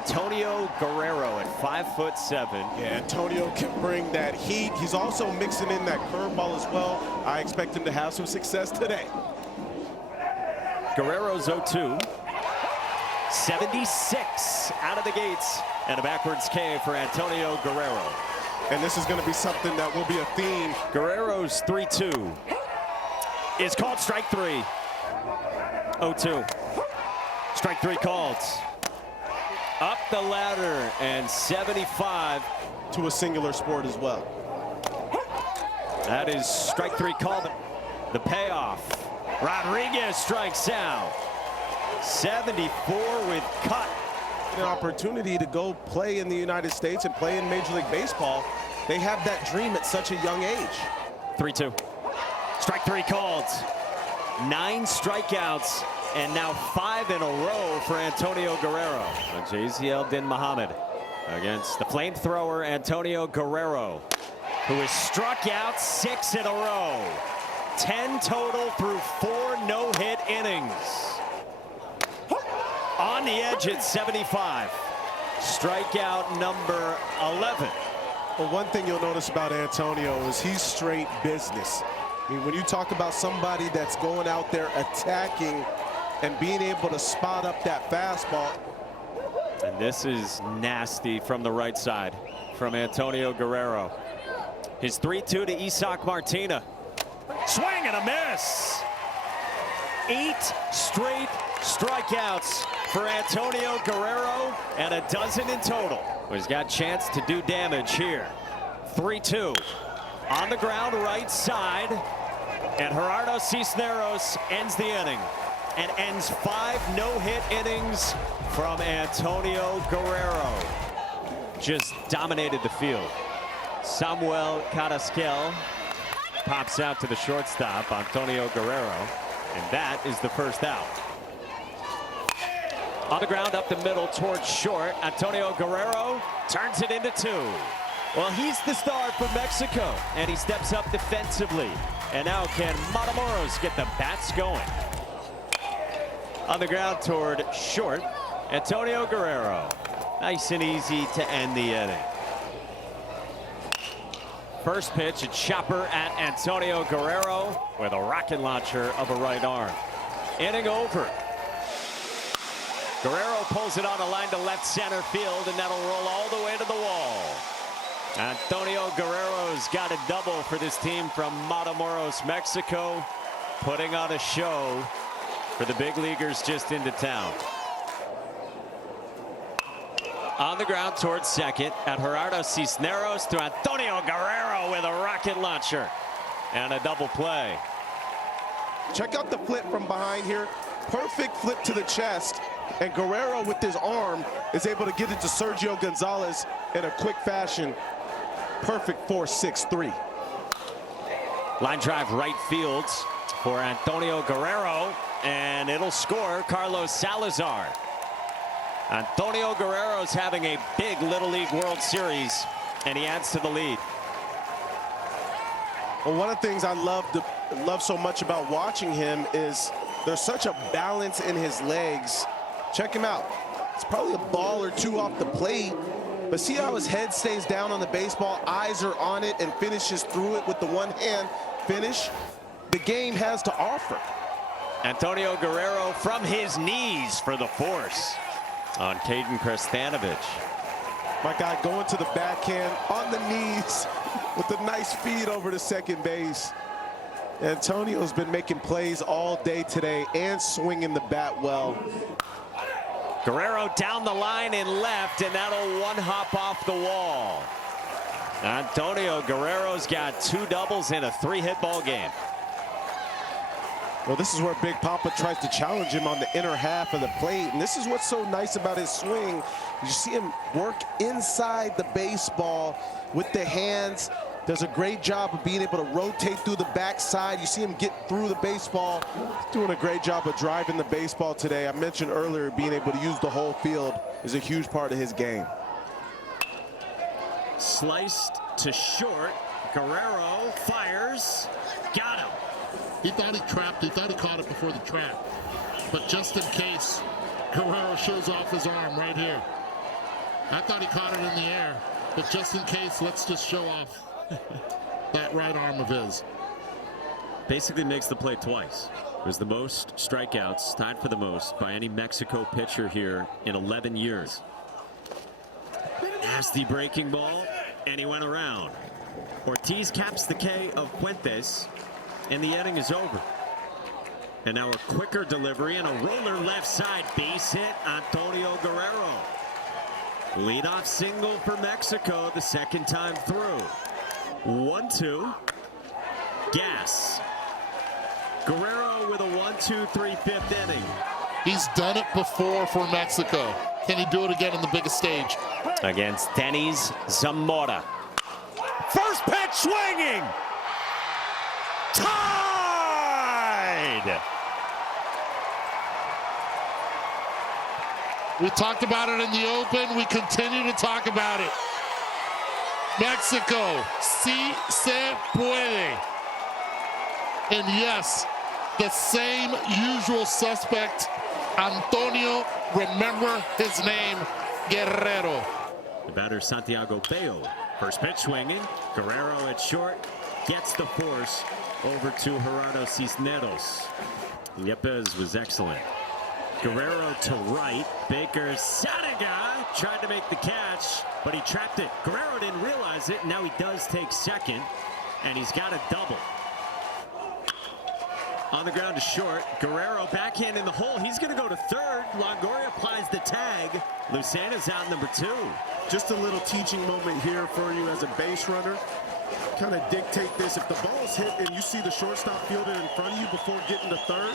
Antonio Guerrero at 5'7". Yeah, Antonio can bring that heat. He's also mixing in that curveball as well. I expect him to have some success today. Guerrero's 0-2. 76 out of the gates, and a backwards K for Antonio Guerrero. And this is going to be something that will be a theme. Guerrero's 3-2 is called strike three. 0-2. Strike three called. Up the ladder, and 75 to a singular sport as well. That is strike three called. The payoff. Rodriguez strikes out. 74 with cut. An opportunity to go play in the United States and play in Major League Baseball. They have that dream at such a young age. 3-2. Strike three called. 9 strikeouts, and now 5 in a row for Antonio Guerrero. JZL Din Muhammad against the flamethrower Antonio Guerrero, who has struck out 6 in a row. 10 total through 4 no-hit innings. On the edge at 75. Strikeout number 11. Well, one thing you'll notice about Antonio is he's straight business. I mean, when you talk about somebody that's going out there attacking and being able to spot up that fastball. And this is nasty from the right side from Antonio Guerrero. His 3-2 to Isak Martina. Swing and a miss. 8 straight strikeouts for Antonio Guerrero, and a dozen in total. He's got a chance to do damage here. 3-2 on the ground right side, and Gerardo Cisneros ends the inning and ends 5 no-hit innings from Antonio Guerrero. Just dominated the field. Samuel Carrasquel pops out to the shortstop, Antonio Guerrero, and that is the first out. On the ground up the middle towards short, Antonio Guerrero turns it into 2. Well, he's the star for Mexico, and he steps up defensively. And now can Matamoros get the bats going? On the ground toward short, Antonio Guerrero. Nice and easy to end the inning. First pitch, a chopper at Antonio Guerrero with a rocket launcher of a right arm. Inning over. Guerrero pulls it on a line to left center field, and that'll roll all the way to the wall. Antonio Guerrero's got a double for this team from Matamoros, Mexico, putting on a show for the big leaguers just into town. On the ground towards second at Gerardo Cisneros to Antonio Guerrero with a rocket launcher and a double play. Check out the flip from behind here. Perfect flip to the chest. And Guerrero with his arm is able to get it to Sergio Gonzalez in a quick fashion. Perfect 4-6-3. Line drive right field for Antonio Guerrero, and it'll score Carlos Salazar. Antonio Guerrero's having a big Little League World Series, and he adds to the lead. Well, one of the things I love so much about watching him is there's such a balance in his legs. Check him out. It's probably a ball or 2 off the plate, but see how his head stays down on the baseball, eyes are on it, and finishes through it with the one hand finish. The game has to offer. Antonio Guerrero from his knees for the force on Caden Krestanovich. My guy going to the backhand on the knees with a nice feed over to second base. Antonio's been making plays all day today and swinging the bat well. Guerrero down the line and left, and that'll one hop off the wall. Antonio Guerrero's got 2 doubles in a 3-hit ball game. Well, this is where Big Papa tries to challenge him on the inner half of the plate, and this is what's so nice about his swing. You see him work inside the baseball with the hands. Does a great job of being able to rotate through the backside. You see him get through the baseball. He's doing a great job of driving the baseball today. I mentioned earlier being able to use the whole field is a huge part of his game. Sliced to short. Guerrero fires. Got him. He thought he trapped. He thought he caught it before the trap. But just in case, Guerrero shows off his arm right here. I thought he caught it in the air, but just in case, let's just show off that right arm of his. Basically makes the play twice. It was the most strikeouts, tied for the most by any Mexico pitcher here in 11 years. Nasty breaking ball, and he went around. Ortiz caps the K of Fuentes, and the inning is over. And now a quicker delivery and a roller left side. Base hit, Antonio Guerrero. Leadoff single for Mexico the second time through. 1-2. Gas. Guerrero with a 1-2-3 fifth inning. He's done it before for Mexico. Can he do it again on the biggest stage? Against Denis Zamora. First pitch swinging. Tied. We talked about it in the open. We continue to talk about it. Mexico, si se puede. And yes, the same usual suspect, Antonio, remember his name, Guerrero. The batter, Santiago Bello. First pitch swinging. Guerrero at short. Gets the force over to Gerardo Cisneros. Yepes was excellent. Guerrero to right. Baker Saniga tried to make the catch, but he trapped it. Guerrero didn't realize it. Now he does take second, and he's got a double. On the ground to short. Guerrero backhand in the hole. He's going to go to third. Longoria applies the tag. Lucana's out number 2. Just a little teaching moment here for you as a base runner. Kind of dictate this. If the ball's hit and you see the shortstop fielded in front of you before getting to third,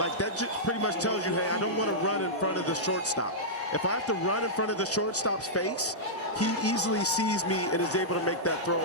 like that just pretty much tells you, hey, I don't want to run in front of the shortstop. If I have to run in front of the shortstop's face, he easily sees me and is able to make that throw